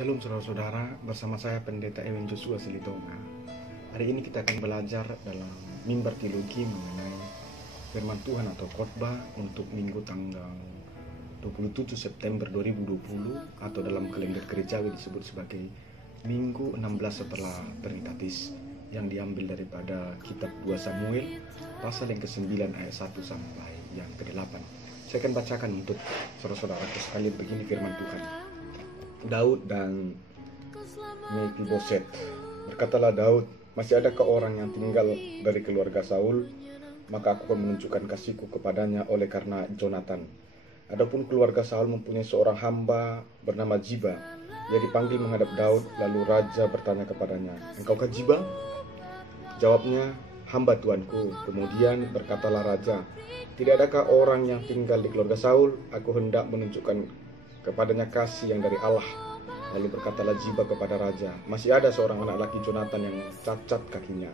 Shalom saudara-saudara, bersama saya Pendeta Ewen Joshua Silitonga. Hari ini kita akan belajar dalam mimbar teologi mengenai firman Tuhan atau khotbah untuk minggu tanggal 27 September 2020 atau dalam kalender gerejawi disebut sebagai minggu 16 setelah Trinitatis, yang diambil daripada kitab 2 Samuel pasal yang ke-9 ayat 1 sampai yang ke-8. Saya akan bacakan untuk saudara-saudaraku sekalian. Begini firman Tuhan. Daud dan Mephiboset. Berkatalah Daud, masih adakah orang yang tinggal dari keluarga Saul? Maka aku akan menunjukkan kasihku kepadanya oleh karena Jonathan. Adapun keluarga Saul mempunyai seorang hamba bernama Ziba. Ia dipanggil menghadap Daud, lalu raja bertanya kepadanya, "Engkaukah Ziba?" Jawabnya, "Hamba tuanku." Kemudian berkatalah raja, "Tidak adakah orang yang tinggal di keluarga Saul? Aku hendak menunjukkan kepadanya kasih yang dari Allah." Lalu berkatalah Ziba kepada raja, "Masih ada seorang anak laki Jonathan yang cacat kakinya."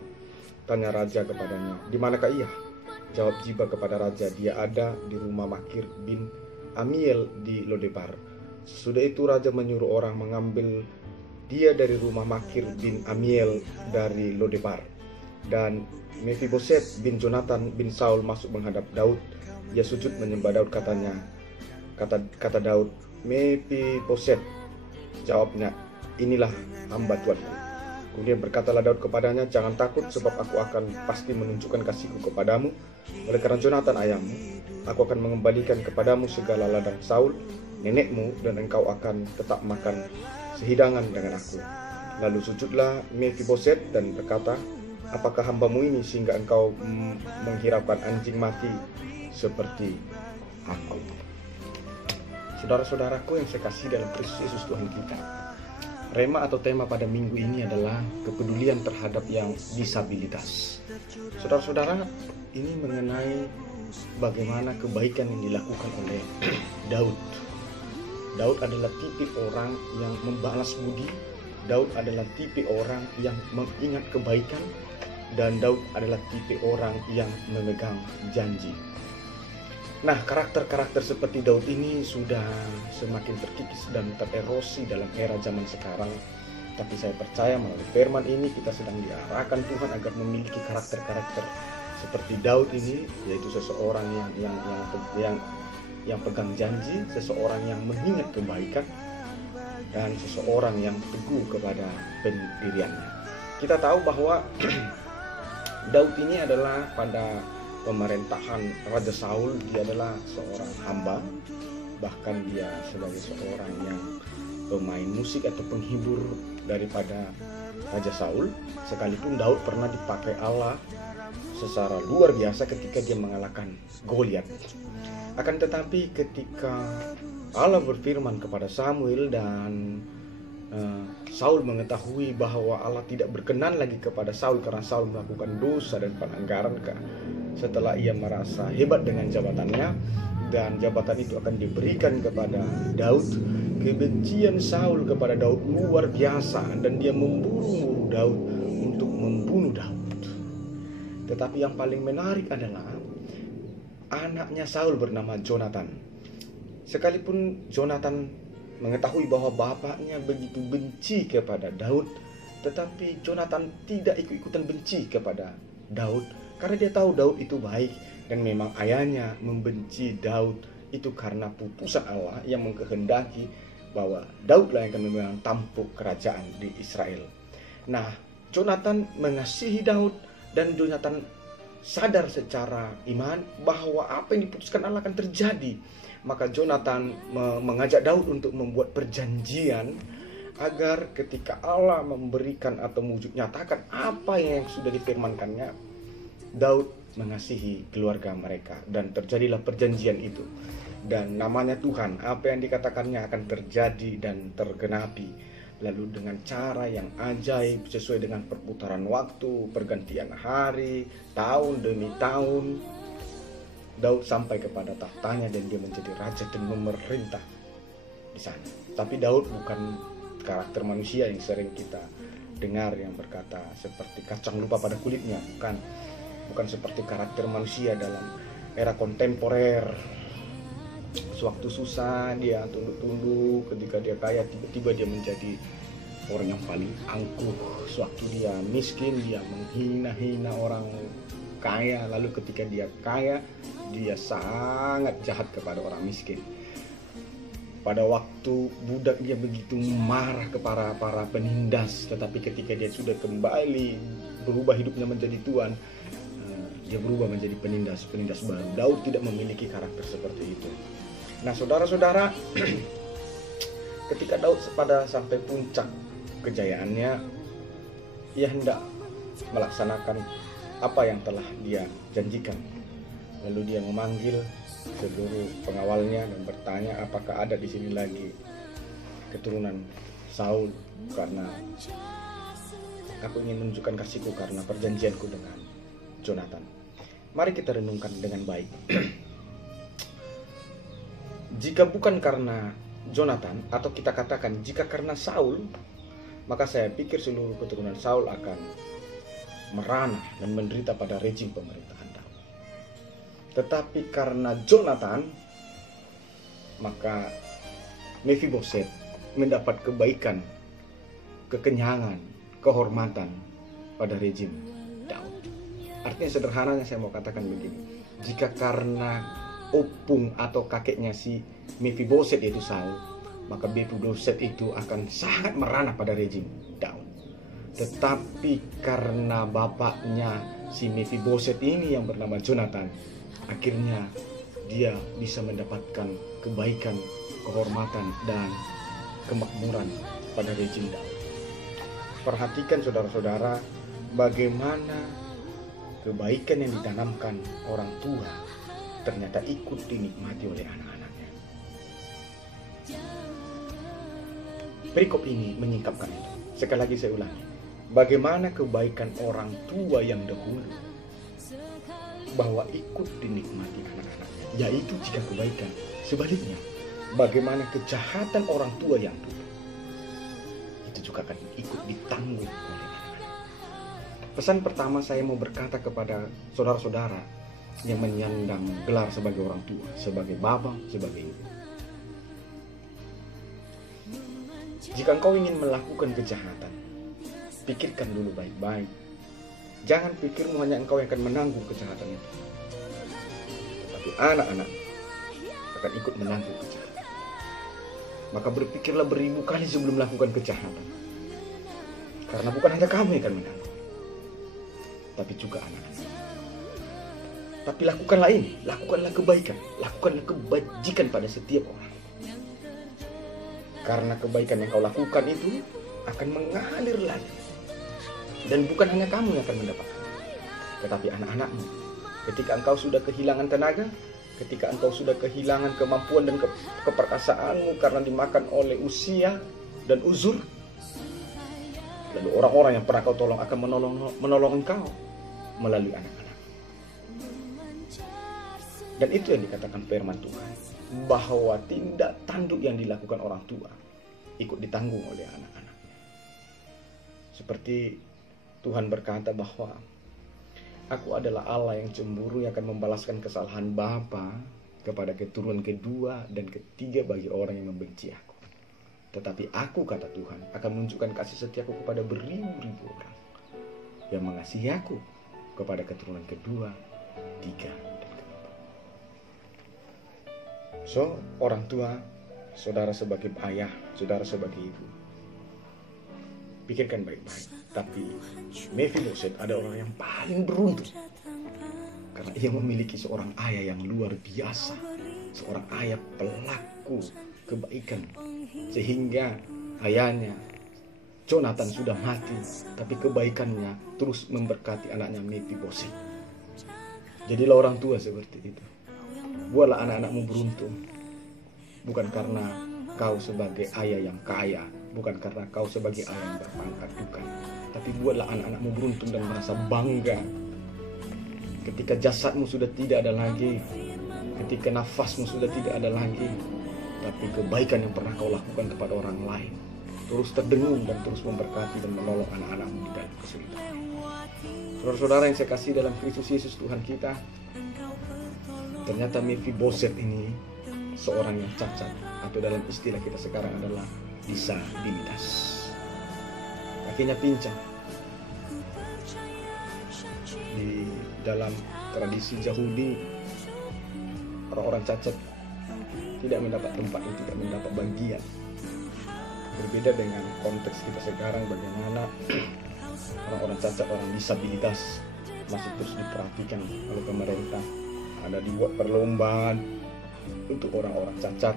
Tanya raja kepadanya, "Di manakah ia?" Jawab Ziba kepada raja, "Dia ada di rumah Makir bin Amiel di Lodebar." Sesudah itu raja menyuruh orang mengambil dia dari rumah Makir bin Amiel dari Lodebar. Dan Mephiboset bin Jonathan bin Saul masuk menghadap Daud. Ia sujud menyembah Daud, kata Daud, "Mephiboset." Jawabnya, "Inilah hamba Tuanku." Kemudian berkatalah Daud kepadanya, "Jangan takut, sebab aku akan pasti menunjukkan kasihku kepadamu. Oleh karena Jonathan ayahmu, aku akan mengembalikan kepadamu segala ladang Saul, nenekmu, dan engkau akan tetap makan sehidangan dengan aku." Lalu sujudlah Mephiboset dan berkata, "Apakah hambamu ini sehingga engkau menghiraukan anjing mati seperti aku?" Saudara-saudaraku yang saya kasih dalam Kristus Yesus Tuhan kita, rema atau tema pada minggu ini adalah kepedulian terhadap yang disabilitas. Saudara-saudara, ini mengenai bagaimana kebaikan yang dilakukan oleh Daud. Daud adalah tipe orang yang membalas budi. Daud adalah tipe orang yang mengingat kebaikan. Dan Daud adalah tipe orang yang memegang janji. Nah, karakter-karakter seperti Daud ini sudah semakin terkikis dan tererosi dalam era zaman sekarang. Tapi saya percaya melalui firman ini kita sedang diarahkan Tuhan agar memiliki karakter-karakter seperti Daud ini, yaitu seseorang yang pegang janji, seseorang yang mengingat kebaikan, dan seseorang yang teguh kepada pendiriannya. Kita tahu bahwa Daud ini adalah pada pemerintahan Raja Saul, dia adalah seorang hamba, bahkan dia sebagai seorang yang pemain musik atau penghibur daripada Raja Saul. Sekalipun Daud pernah dipakai Allah secara luar biasa ketika dia mengalahkan Goliat. Akan tetapi ketika Allah berfirman kepada Samuel dan Saul mengetahui bahwa Allah tidak berkenan lagi kepada Saul karena Saul melakukan dosa dan pelanggaran setelah ia merasa hebat dengan jabatannya, dan jabatan itu akan diberikan kepada Daud, kebencian Saul kepada Daud luar biasa dan dia memburu Daud untuk membunuh Daud. Tetapi yang paling menarik adalah anaknya Saul bernama Jonathan. Sekalipun Jonathan mengetahui bahwa bapaknya begitu benci kepada Daud, tetapi Jonathan tidak ikut-ikutan benci kepada Daud karena dia tahu Daud itu baik, dan memang ayahnya membenci Daud itu karena putusan Allah yang mengkehendaki bahwa Daudlah yang akan memegang tampuk kerajaan di Israel. Nah, Jonathan mengasihi Daud, dan Jonathan sadar secara iman bahwa apa yang diputuskan Allah akan terjadi. Maka Jonathan mengajak Daud untuk membuat perjanjian agar ketika Allah memberikan atau nyatakan apa yang sudah difirmankannya, Daud mengasihi keluarga mereka, dan terjadilah perjanjian itu. Dan namanya Tuhan, apa yang dikatakannya akan terjadi dan tergenapi. Lalu dengan cara yang ajaib, sesuai dengan perputaran waktu, pergantian hari, tahun demi tahun, Daud sampai kepada tahtanya dan dia menjadi raja dan memerintah di sana. Tapi Daud bukan karakter manusia yang sering kita dengar yang berkata seperti kacang lupa pada kulitnya. Bukan seperti karakter manusia dalam era kontemporer Sewaktu susah dia tunduk-tunduk, ketika dia kaya tiba-tiba dia menjadi orang yang paling angkuh. Sewaktu dia miskin dia menghina-hina orang kaya, lalu ketika dia kaya dia sangat jahat kepada orang miskin. Pada waktu budak dia begitu marah kepada para penindas, tetapi ketika dia sudah kembali berubah hidupnya menjadi tuan, dia berubah menjadi penindas baru. Daud tidak memiliki karakter seperti itu. Nah, saudara-saudara, ketika Daud pada sampai puncak kejayaannya, ia hendak melaksanakan apa yang telah dia janjikan. Lalu dia memanggil seluruh pengawalnya dan bertanya, apakah ada di sini lagi keturunan Saul, karena aku ingin menunjukkan kasihku karena perjanjianku dengan Jonathan. Mari kita renungkan dengan baik. Jika bukan karena Jonathan, atau kita katakan jika karena Saul, maka saya pikir seluruh keturunan Saul akan merana dan menderita pada rejim pemerintahan Daud. Tetapi karena Jonathan, maka Mephiboset mendapat kebaikan, kekenyangan, kehormatan pada rejim Daud. Artinya sederhananya saya mau katakan begini, jika karena opung atau kakeknya si Mephiboset yaitu Saul, maka Mephiboset itu akan sangat merana pada rejim Daud. Tetapi karena bapaknya si Mephiboset ini yang bernama Jonathan, akhirnya dia bisa mendapatkan kebaikan, kehormatan, dan kemakmuran pada rejim Daud. Perhatikan saudara-saudara, bagaimana kebaikan yang ditanamkan orang tua ternyata ikut dinikmati oleh anak-anaknya. Perikop ini menyingkapkan itu. Sekali lagi saya ulangi, bagaimana kebaikan orang tua yang dahulu bahwa ikut dinikmati anak-anaknya, yaitu jika kebaikan. Sebaliknya, bagaimana kejahatan orang tua yang dulu itu juga akan ikut ditanggung oleh anak-anak. Pesan pertama saya mau berkata kepada saudara-saudara yang menyandang gelar sebagai orang tua, sebagai bapa, sebagai ibu. Jika engkau ingin melakukan kejahatan, pikirkan dulu baik-baik. Jangan pikirmu hanya engkau yang akan menanggung kejahatan itu, tetapi anak-anak akan ikut menanggung kejahatan. Maka berpikirlah beribu kali sebelum melakukan kejahatan, karena bukan hanya kamu yang akan menanggung, tapi juga anak-anak. Tapi lakukanlah ini, lakukanlah kebaikan, lakukanlah kebajikan pada setiap orang. Karena kebaikan yang kau lakukan itu akan mengalir lagi. Dan bukan hanya kamu yang akan mendapatkan, tetapi anak-anakmu. Ketika engkau sudah kehilangan tenaga, ketika engkau sudah kehilangan kemampuan dan keperkasaanmu karena dimakan oleh usia dan uzur, lalu orang-orang yang pernah kau tolong akan menolong engkau melalui anak-anak. Dan itu yang dikatakan firman Tuhan, bahwa tindak tanduk yang dilakukan orang tua ikut ditanggung oleh anak-anaknya. Seperti Tuhan berkata bahwa aku adalah Allah yang cemburu, yang akan membalaskan kesalahan bapa kepada keturunan kedua dan ketiga bagi orang yang membenci aku. Tetapi aku, kata Tuhan, akan menunjukkan kasih setiaku kepada beribu-ribu orang yang mengasihi aku kepada keturunan kedua, tiga, dan keempat. So, orang tua, saudara sebagai ayah, saudara sebagai ibu, pikirkan baik-baik. Tapi Mephiboset ada orang yang paling beruntung, karena ia memiliki seorang ayah yang luar biasa, seorang ayah pelaku kebaikan, sehingga ayahnya Jonathan sudah mati, tapi kebaikannya terus memberkati anaknya Mephiboset. Jadilah orang tua seperti itu. Buatlah anak-anakmu beruntung, bukan karena kau sebagai ayah yang kaya, bukan karena kau sebagai ayah yang berpangkat, bukan. Tapi buatlah anak-anakmu beruntung dan merasa bangga ketika jasadmu sudah tidak ada lagi, ketika nafasmu sudah tidak ada lagi, tapi kebaikan yang pernah kau lakukan kepada orang lain terus terdengung dan terus memberkati dan menolong anak-anakmu di dalam kesulitan. Saudara-saudara yang saya kasih dalam Kristus Yesus Tuhan kita, ternyata Mephiboset ini seorang yang cacat, atau dalam istilah kita sekarang adalah disabilitas. Kakinya pincang. Di dalam tradisi Yahudi, orang-orang cacat tidak mendapat tempat, tidak mendapat bagian. Berbeda dengan konteks kita sekarang, bagaimana orang-orang cacat, orang disabilitas masih terus diperhatikan oleh pemerintah. Ada dibuat perlombaan untuk orang-orang cacat,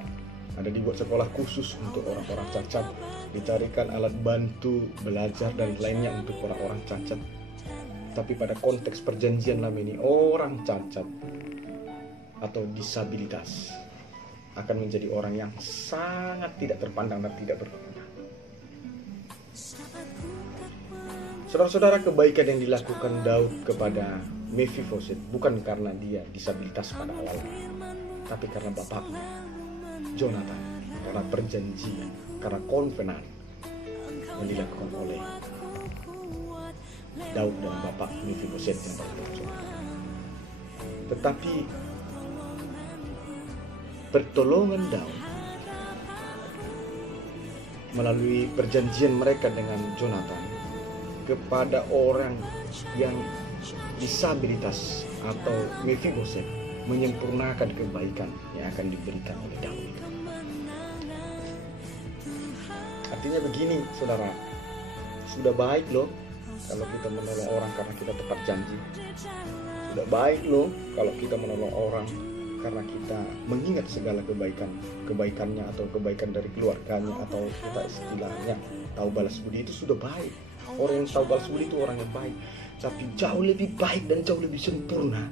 ada dibuat sekolah khusus untuk orang-orang cacat, dicarikan alat bantu belajar dan lainnya untuk orang-orang cacat. Tapi pada konteks perjanjian lama ini, orang cacat atau disabilitas akan menjadi orang yang sangat tidak terpandang dan tidak berguna. Saudara-saudara, kebaikan yang dilakukan Daud kepada Mephibosheth bukan karena dia disabilitas pada awalnya, tapi karena bapaknya Jonathan, karena perjanjian, karena konvenan yang dilakukan oleh Daud dan bapak Mephibosheth yang bertemu. Tetapi pertolongan Daud melalui perjanjian mereka dengan Jonathan kepada orang yang disabilitas atau Mephibosheth menyempurnakan kebaikan yang akan diberikan oleh Daud. Artinya begini, saudara, sudah baik loh kalau kita menolong orang karena kita tepat janji. Sudah baik loh kalau kita menolong orang karena kita mengingat segala kebaikannya atau kebaikan dari keluarganya, atau kita istilahnya tahu balas budi. Itu sudah baik. Orang yang tahu balas budi itu orang yang baik. Tapi jauh lebih baik dan jauh lebih sempurna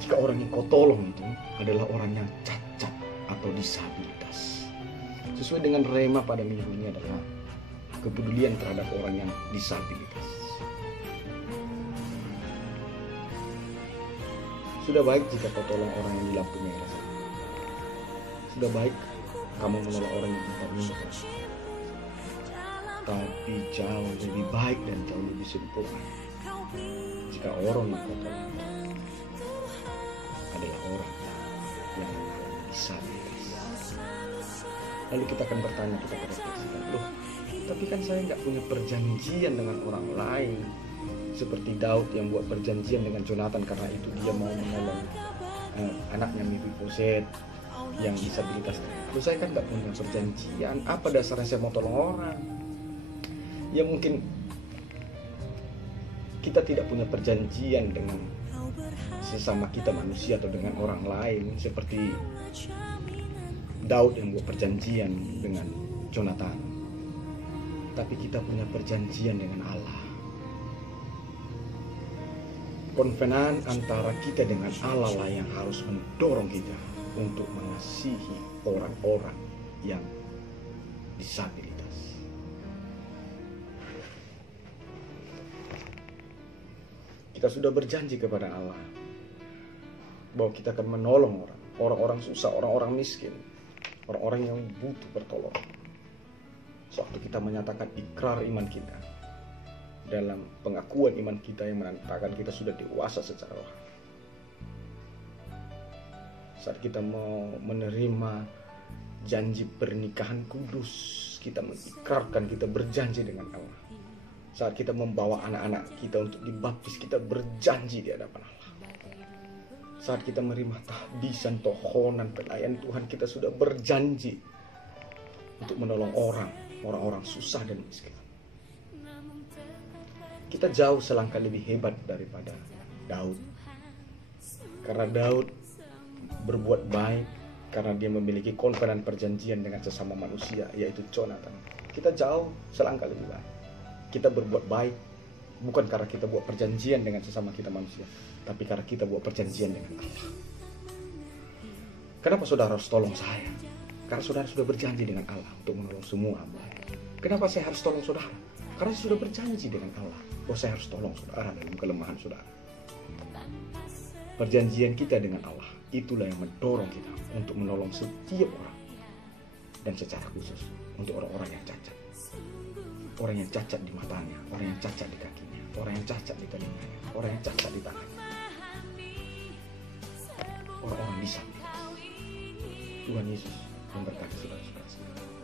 jika orang yang kau tolong itu adalah orang yang cacat atau disabilitas. Sesuai dengan rema pada minggu ini adalah kepedulian terhadap orang yang disabilitas. Sudah baik jika kau tolong orang yang di lampu merah. Sudah baik kamu menolong orang yang tempat minta. Tapi jauh lebih baik dan jauh lebih sempurna jika orang yang kau tolong adalah orang yang mengalami disabilitas. Lalu kita akan bertanya, kita akan refleksikan, loh, tapi kan saya nggak punya perjanjian dengan orang lain seperti Daud yang buat perjanjian dengan Jonathan karena itu dia mau menolong anaknya Mephibosheth yang disabilitas. Lalu saya kan nggak punya perjanjian, apa dasarnya saya mau tolong orang? Ya mungkin kita tidak punya perjanjian dengan sesama kita manusia atau dengan orang lain seperti Daud yang buat perjanjian dengan Jonathan. Tapi kita punya perjanjian dengan Allah. Konvenan antara kita dengan Allah lah yang harus mendorong kita untuk mengasihi orang-orang yang disabilitas. Kita sudah berjanji kepada Allah bahwa kita akan menolong orang-orang susah, orang-orang miskin, orang-orang yang butuh pertolongan. Sewaktu kita menyatakan ikrar iman kita, dalam pengakuan iman kita yang menandakan kita sudah dewasa secara rohani. Saat kita mau menerima janji pernikahan kudus, kita mengikrarkan, kita berjanji dengan Allah. Saat kita membawa anak-anak kita untuk dibaptis, kita berjanji di hadapan Allah. Saat kita menerima tahbisan, tohonan, pelayan Tuhan, kita sudah berjanji untuk menolong orang-orang susah dan miskin. Kita jauh selangkah lebih hebat daripada Daud. Karena Daud berbuat baik karena dia memiliki konvenan perjanjian dengan sesama manusia, yaitu Jonathan. Kita jauh selangkah lebih baik. Kita berbuat baik bukan karena kita buat perjanjian dengan sesama kita manusia, tapi karena kita buat perjanjian dengan Allah. Kenapa saudara harus tolong saya? Karena saudara sudah berjanji dengan Allah untuk menolong semua hamba. Kenapa saya harus tolong saudara? Karena saya sudah berjanji dengan Allah bahwa saya harus tolong saudara dalam kelemahan saudara. Perjanjian kita dengan Allah itulah yang mendorong kita untuk menolong setiap orang, dan secara khusus untuk orang-orang yang cacat. Orang yang cacat di matanya, orang yang cacat di kakinya, orang yang cacat di telinganya, orang yang cacat di tangannya, orang-orang disabilitas. Tuhan Yesus memberkati saudara-saudara.